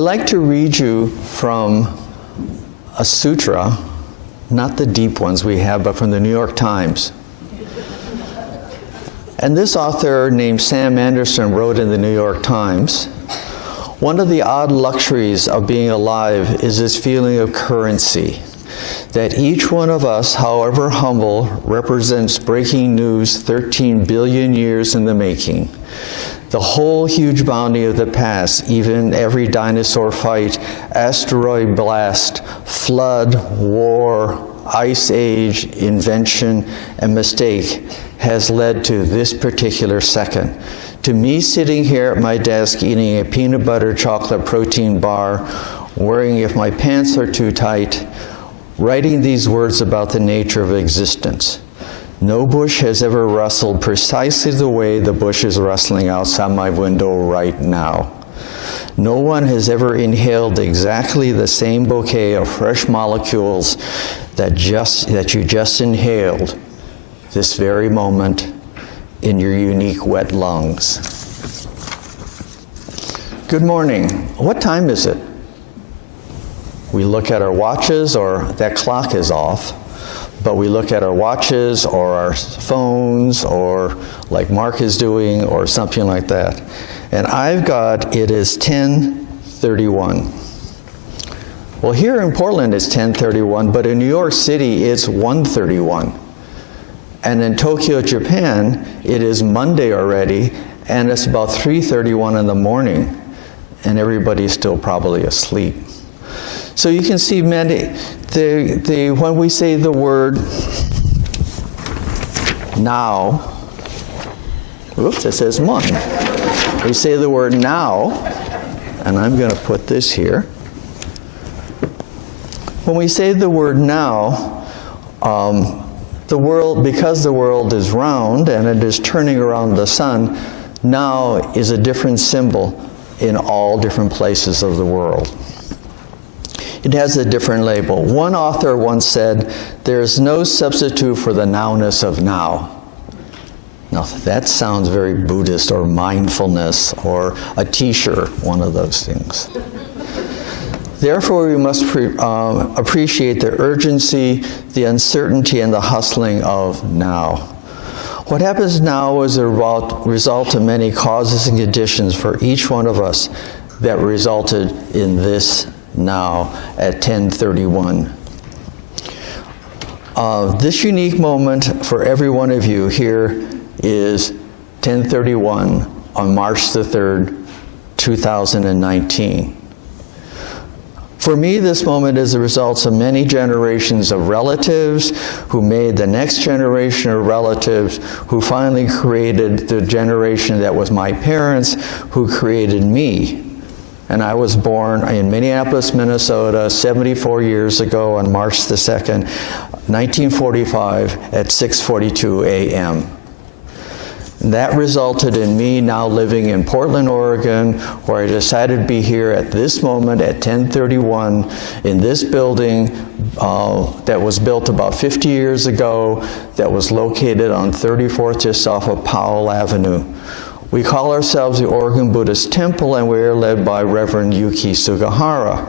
I'd like to read you from a sutra, not the deep ones we have, but from the New York Times. And this author named Sam Anderson wrote in the New York Times, "One of the odd luxuries of being alive is this feeling of currency, that each one of us, however humble, represents breaking news 13 billion years in the making. The whole huge bounty of the past, even every dinosaur fight, asteroid blast, flood, war, ice age, invention, and mistake has led to this particular second. To me sitting here at my desk eating a peanut butter chocolate protein bar, worrying if my pants are too tight, writing these words about the nature of existence. No bush has ever rustled precisely the way the bush is rustling outside my window right now. No one has ever inhaled exactly the same bouquet of fresh molecules that you just inhaled this very moment in your unique wet lungs." Good morning. What time is it? We look at our watches, or that clock is off, but we look at our watches or our phones, or like Mark is doing, or something like that. And it is 10:31. Well, here in Portland it's 10:31, but in New York City it's 1:31. And in Tokyo, Japan, it is Monday already, and it's about 3:31 in the morning, and everybody's still probably asleep. So you can see, when we say the word now, oops, it says mon. We say the word now, and I'm going to put this here. When we say the word now, the world, because the world is round and it is turning around the sun, now is a different symbol in all different places of the world. It has a different label. One author once said, "There is no substitute for the now-ness of now." Now, that sounds very Buddhist or mindfulness or a t-shirt, one of those things. Therefore, we must appreciate the urgency, the uncertainty, and the hustling of now. What happens now is a result of many causes and conditions for each one of us that resulted in this now at 10:31. This unique moment for every one of you here is 10:31 on March the 3rd, 2019. For me, this moment is the result of many generations of relatives who made the next generation of relatives, who finally created the generation that was my parents, who created me. And I was born in Minneapolis, Minnesota, 74 years ago on March the 2nd, 1945 at 6:42 a.m. That resulted in me now living in Portland, Oregon, where I decided to be here at this moment at 10:31 in this building that was built about 50 years ago, that was located on 34th just off of Powell Avenue. We call ourselves the Oregon Buddhist Temple, and we are led by Reverend Yuki Sugahara,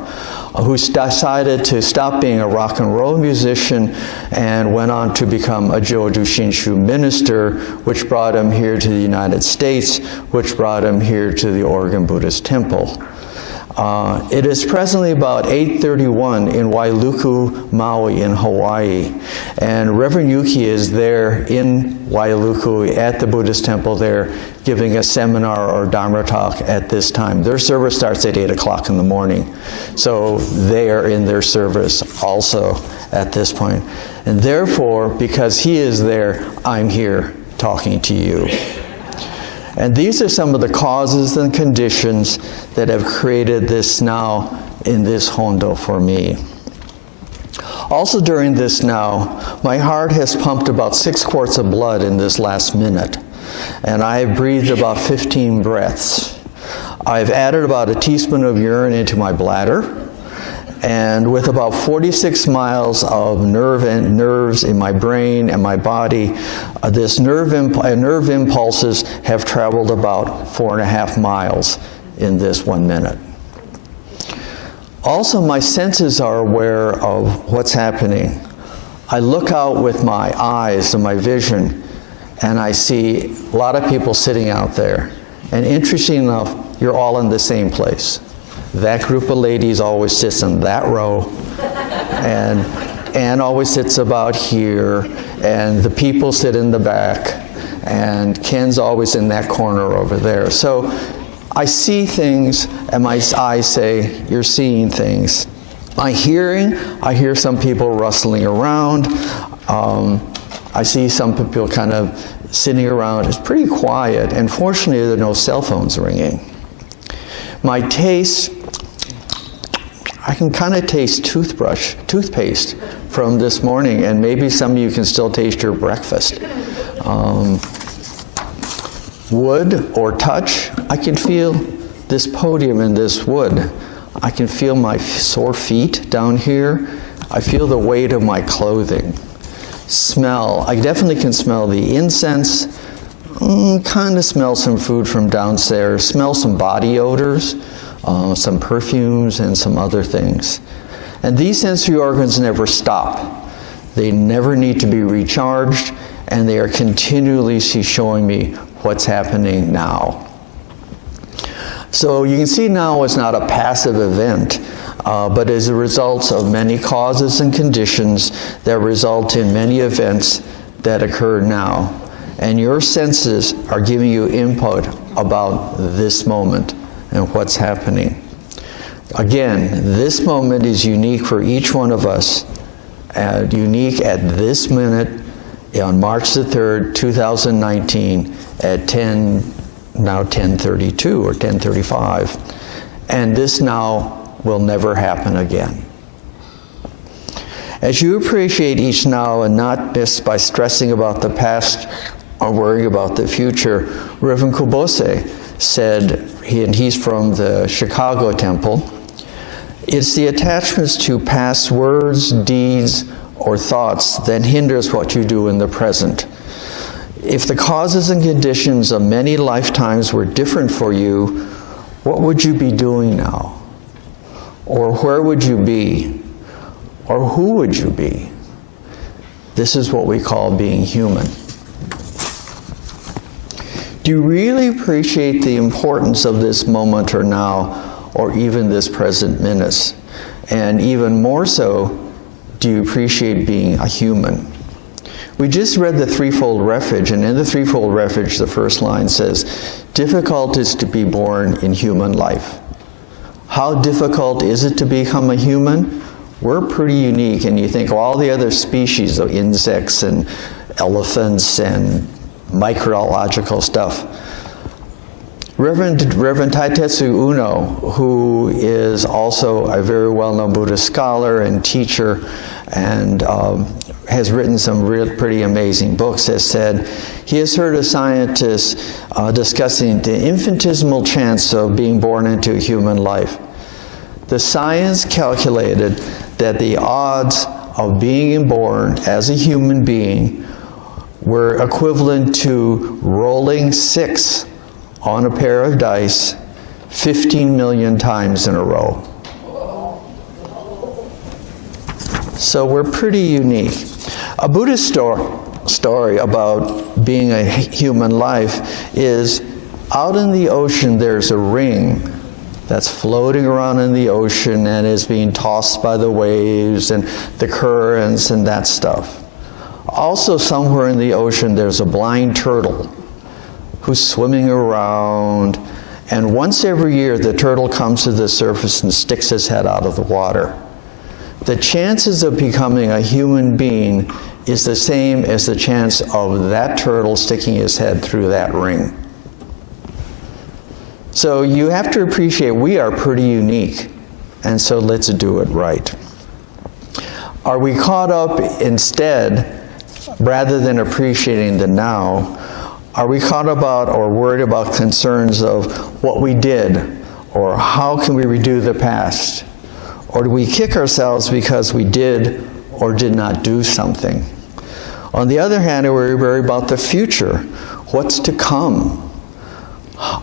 who decided to stop being a rock and roll musician and went on to become a Jodo Shinshu minister, which brought him here to the United States, which brought him here to the Oregon Buddhist Temple. It is presently about 8:31 in Wailuku, Maui in Hawaii, and Reverend Yuki is there in Wailuku at the Buddhist temple there giving a seminar or Dharma talk at this time. Their service starts at 8 o'clock in the morning, so they are in their service also at this point. And therefore, because he is there, I'm here talking to you. And these are some of the causes and conditions that have created this now in this Hondo for me. Also during this now, my heart has pumped about 6 quarts of blood in this last minute, and I have breathed about 15 breaths. I've added about a teaspoon of urine into my bladder, and with about 46 miles of nerves in my brain and my body, this nerve impulses have traveled about 4.5 miles in this 1 minute. Also, my senses are aware of what's happening. I look out with my eyes and my vision, and I see a lot of people sitting out there. And interesting enough, you're all in the same place. That group of ladies always sits in that row, and Anne always sits about here, and the people sit in the back, and Ken's always in that corner over there. So I see things, and my eyes say, you're seeing things. My hearing, I hear some people rustling around. I see some people kind of sitting around. It's pretty quiet, and fortunately there are no cell phones ringing. My taste, I can kind of taste toothpaste from this morning, and maybe some of you can still taste your breakfast. Wood or touch, I can feel this podium and this wood. I can feel my sore feet down here. I feel the weight of my clothing. Smell, I definitely can smell the incense, kind of smell some food from downstairs, smell some body odors, some perfumes and some other things. And these sensory organs never stop. They never need to be recharged, and they are continually showing me what's happening now. So you can see now is not a passive event, but is a result of many causes and conditions that result in many events that occur now. And your senses are giving you input about this moment and what's happening. Again, this moment is unique for each one of us, unique at this minute on March the 3rd, 2019 at 10:32 or 10:35. And this now will never happen again. As you appreciate each now and not just by stressing about the past or worrying about the future, Reverend Kubose said, and he's from the Chicago temple, it's the attachments to past words, deeds, or thoughts that hinders what you do in the present. If the causes and conditions of many lifetimes were different for you, what would you be doing now? Or where would you be? Or who would you be? This is what we call being human. Do you really appreciate the importance of this moment or now, or even this present minute? And even more so, do you appreciate being a human? We just read the Threefold Refuge, and in the Threefold Refuge, the first line says, difficult is to be born in human life. How difficult is it to become a human? We're pretty unique, and you think of all the other species of insects and elephants and microbiological stuff. Reverend Taitetsu Uno, who is also a very well-known Buddhist scholar and teacher and has written some pretty amazing books, has said he has heard a scientist discussing the infinitesimal chance of being born into a human life. The science calculated that the odds of being born as a human being were equivalent to rolling 6 on a pair of dice 15 million times in a row. So we're pretty unique. A Buddhist story about being a human life is out in the ocean there's a ring that's floating around in the ocean and is being tossed by the waves and the currents and that stuff. Also somewhere in the ocean there's a blind turtle who's swimming around, and once every year the turtle comes to the surface and sticks his head out of the water. The chances of becoming a human being is the same as the chance of that turtle sticking his head through that ring. So you have to appreciate we are pretty unique, and so let's do it right. Are we caught up instead, rather than appreciating the now, are we caught about or worried about concerns of what we did, or how can we redo the past? Or do we kick ourselves because we did or did not do something? On the other hand, we worry about the future. What's to come?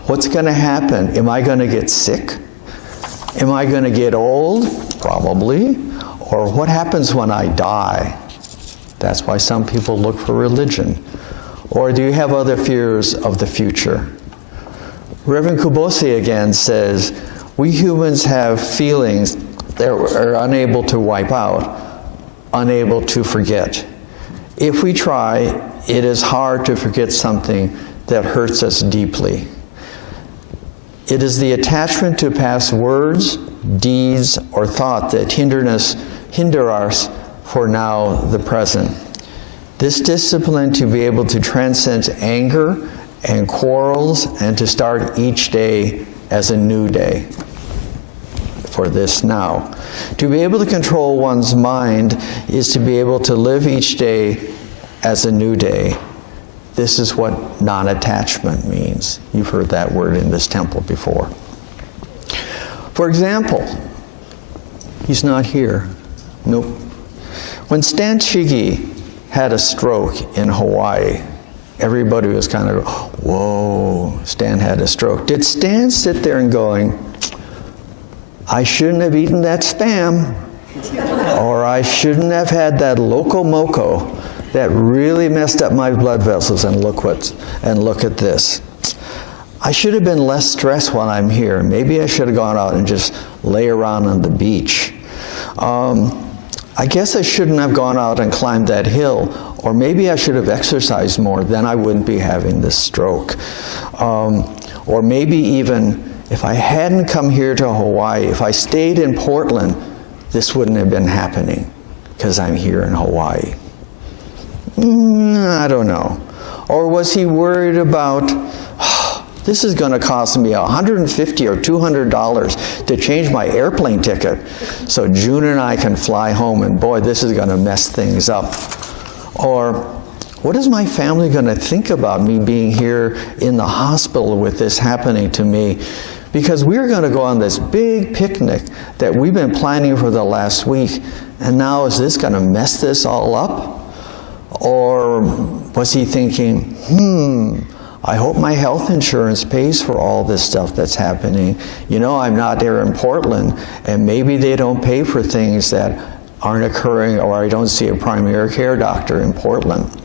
What's going to happen? Am I going to get sick? Am I going to get old? Probably. Or what happens when I die? That's why some people look for religion. Or do you have other fears of the future? Reverend Kubose again says, we humans have feelings that we're unable to wipe out, unable to forget. If we try, it is hard to forget something that hurts us deeply. It is the attachment to past words, deeds, or thought that hinder us for now, the present. This discipline to be able to transcend anger and quarrels and to start each day as a new day for this now. To be able to control one's mind is to be able to live each day as a new day. This is what non-attachment means. You've heard that word in this temple before. For example, he's not here. Nope. When Stan Shiggy had a stroke in Hawaii, everybody was kind of, whoa, Stan had a stroke. Did Stan sit there and going, I shouldn't have eaten that Spam, or I shouldn't have had that Loco Moco that really messed up my blood vessels, and look at this. I should have been less stressed when I'm here. Maybe I should have gone out and just lay around on the beach. I guess I shouldn't have gone out and climbed that hill, or maybe I should have exercised more, then I wouldn't be having this stroke. Or maybe even if I hadn't come here to Hawaii, if I stayed in Portland, this wouldn't have been happening because I'm here in Hawaii. I don't know. Or was he worried about, this is going to cost me $150 or $200 to change my airplane ticket so June and I can fly home, and boy, this is going to mess things up. Or what is my family going to think about me being here in the hospital with this happening to me? Because we're going to go on this big picnic that we've been planning for the last week, and now is this going to mess this all up? Or was he thinking, I hope my health insurance pays for all this stuff that's happening. You know, I'm not there in Portland, and maybe they don't pay for things that aren't occurring, or I don't see a primary care doctor in Portland.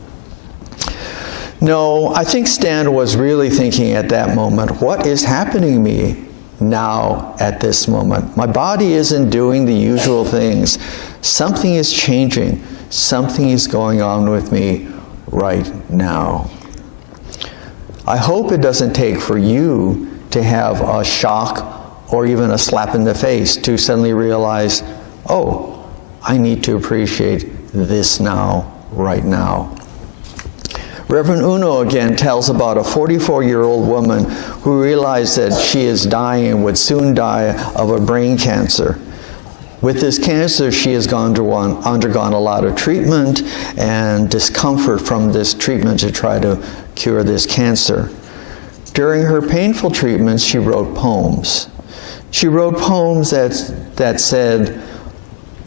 No, I think Stan was really thinking at that moment, what is happening to me now at this moment? My body isn't doing the usual things. Something is changing. Something is going on with me right now. I hope it doesn't take for you to have a shock or even a slap in the face to suddenly realize, oh, I need to appreciate this now, right now. Reverend Uno again tells about a 44-year-old woman who realized that she is dying and would soon die of a brain cancer. With this cancer, she has undergone a lot of treatment and discomfort from this treatment to try to cure this cancer. During her painful treatments, she wrote poems. She wrote poems that said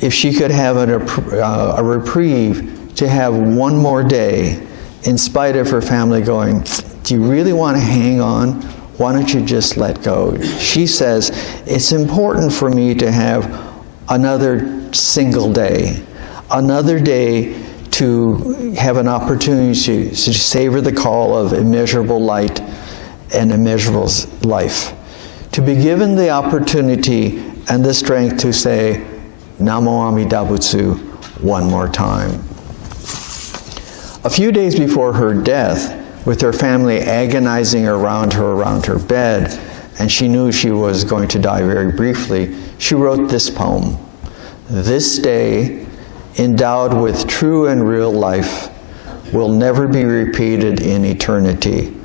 if she could have a reprieve to have one more day, in spite of her family going, do you really want to hang on? Why don't you just let go? She says, it's important for me to have another single day, another day to have an opportunity to savor the call of immeasurable light and immeasurable life. To be given the opportunity and the strength to say, Namo Amida Butsu one more time. A few days before her death, with her family agonizing around her bed, and she knew she was going to die very briefly, she wrote this poem. This day, endowed with true and real life, will never be repeated in eternity.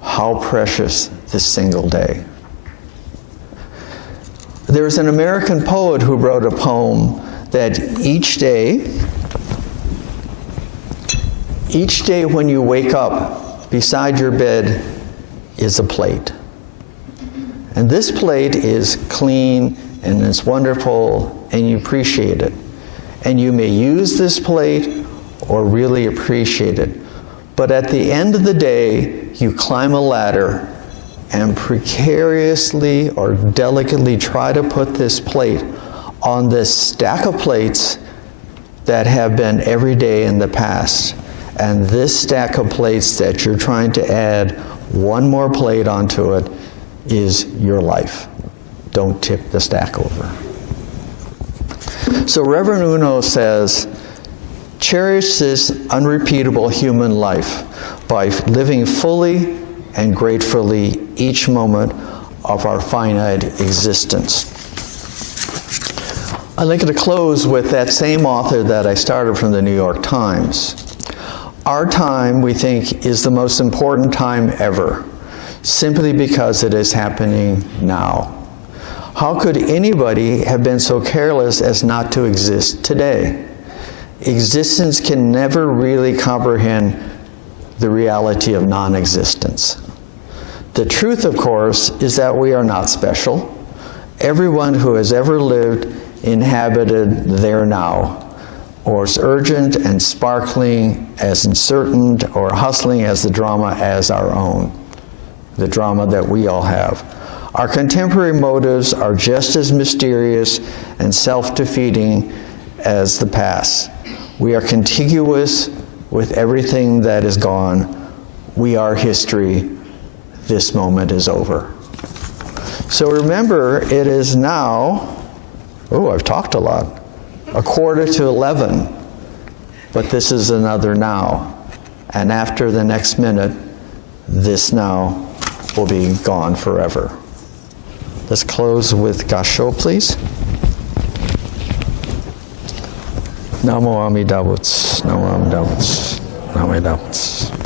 How precious this single day. There's an American poet who wrote a poem that each day when you wake up, beside your bed is a plate. And this plate is clean and it's wonderful and you appreciate it. And you may use this plate or really appreciate it. But at the end of the day, you climb a ladder and precariously or delicately try to put this plate on this stack of plates that have been every day in the past. And this stack of plates that you're trying to add one more plate onto it is your life. Don't tip the stack over. So Reverend Uno says, cherish this unrepeatable human life by living fully and gratefully each moment of our finite existence. I'd like to close with that same author that I started from the New York Times. Our time, we think, is the most important time ever, simply because it is happening now. How could anybody have been so careless as not to exist today? Existence can never really comprehend the reality of non-existence. The truth, of course, is that we are not special. Everyone who has ever lived inhabited there now, or as urgent and sparkling, as uncertain or hustling as the drama as our own, the drama that we all have. Our contemporary motives are just as mysterious and self-defeating as the past. We are contiguous with everything that is gone. We are history. This moment is over. So remember, it is now, I've talked a lot, 11:15, but this is another now. And after the next minute, this now will be gone forever. Let's close with Gasho, please. Namo Amida Butsu, Namo Amida Butsu, Namo Amida Butsu.